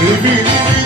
Gönüller